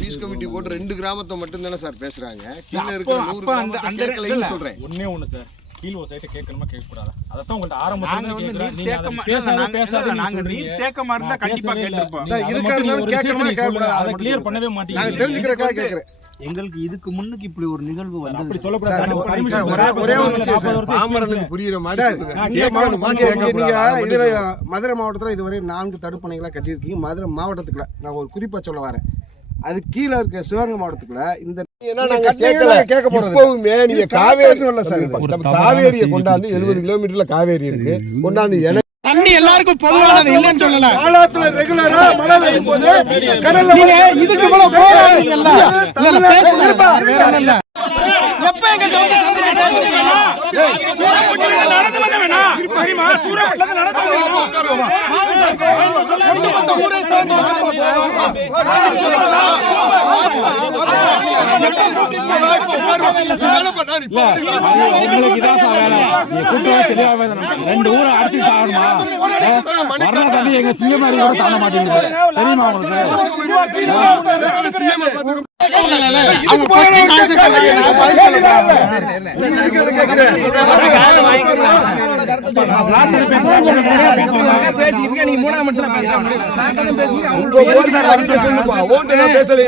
Piece committee போட்டு 2 கிராமத்தை மட்டும் தானே சார் பேசுறாங்க. கீழ இருக்கிற 100 கிராமத்தை கேட்கலைன்னு சொல்றேன். ஒண்ணே ஒண்ணு சார், கீழ ஒரு சைடு கேட்கணுமா கேட்க கூடாது. அதத்தான் உங்கள்ட்ட ஆரம்பத்துல கேக்குறேன். நீங்க பேசாத நாங்க நீர் தேக்க மாதிரி தான் கண்டிப்பா கேட்டிருப்போம் சார். இதுக்காக கேட்கணுமா கேட்க கூடாது அதை கிளியர் பண்ணவே மாட்டீங்க. நான் தெரிஞ்சுக்கிறதுக்காக கேக்குறேன். எங்களுக்கு இதுக்கு முன்னுக்கு இப்படி ஒரு நிகழ்வு வந்து அப்படி சொல்ல கூடாது. ஒரே ஒரு விஷயம் சார், பாமரனுக்கு புரியுற மாதிரி நீங்க இதுல மதுரை மாவட்டத்துல இதுவரை 4 தடுப்பணைகளை கட்டியிருக்கீங்க. மதுரை மாவட்டத்துக்குள்ள நான் ஒரு குறிப்பா சொல்ல வரேன். அது கீழே இருக்க சிவகங்கை மாவட்டத்துக்குள்ள இந்த கேட்க போறது இப்பவுமே நீங்க காவேரி இல்ல சார், நம்ம காவேரியை கொண்டாந்து 70 கிலோமீட்டர்ல காவேரி இருக்கு கொண்டாந்து தண்ணி எல்லாருக்கும் பொதுவானது இல்லன்னு சொல்லல. காலத்துல ரெகுலரா மழை பெய்யும் போது கடல்ல நீங்க இதுக்கு மேல போராடுறீங்கல்ல, இல்ல பேசுறீங்க. எப்ப எங்க கவுண்டர் பேசுறீங்களா? தூரப்பட்டில நடந்து வந்த வேணா தெரியுமா? தூரப்பட்டில நடந்து ஊரே சேர்ந்து உங்களுக்கு இதான் சார் வேலை. நீங்க கூட்டவே தெரியாம 2 ஊரை அடிச்சு சாகணுமா? வர்ற தண்ணி எங்க சிஎம் மாதிரி கூட தாண்ட மாட்டேங்குது தெரியுமா உங்களுக்கு? பேசல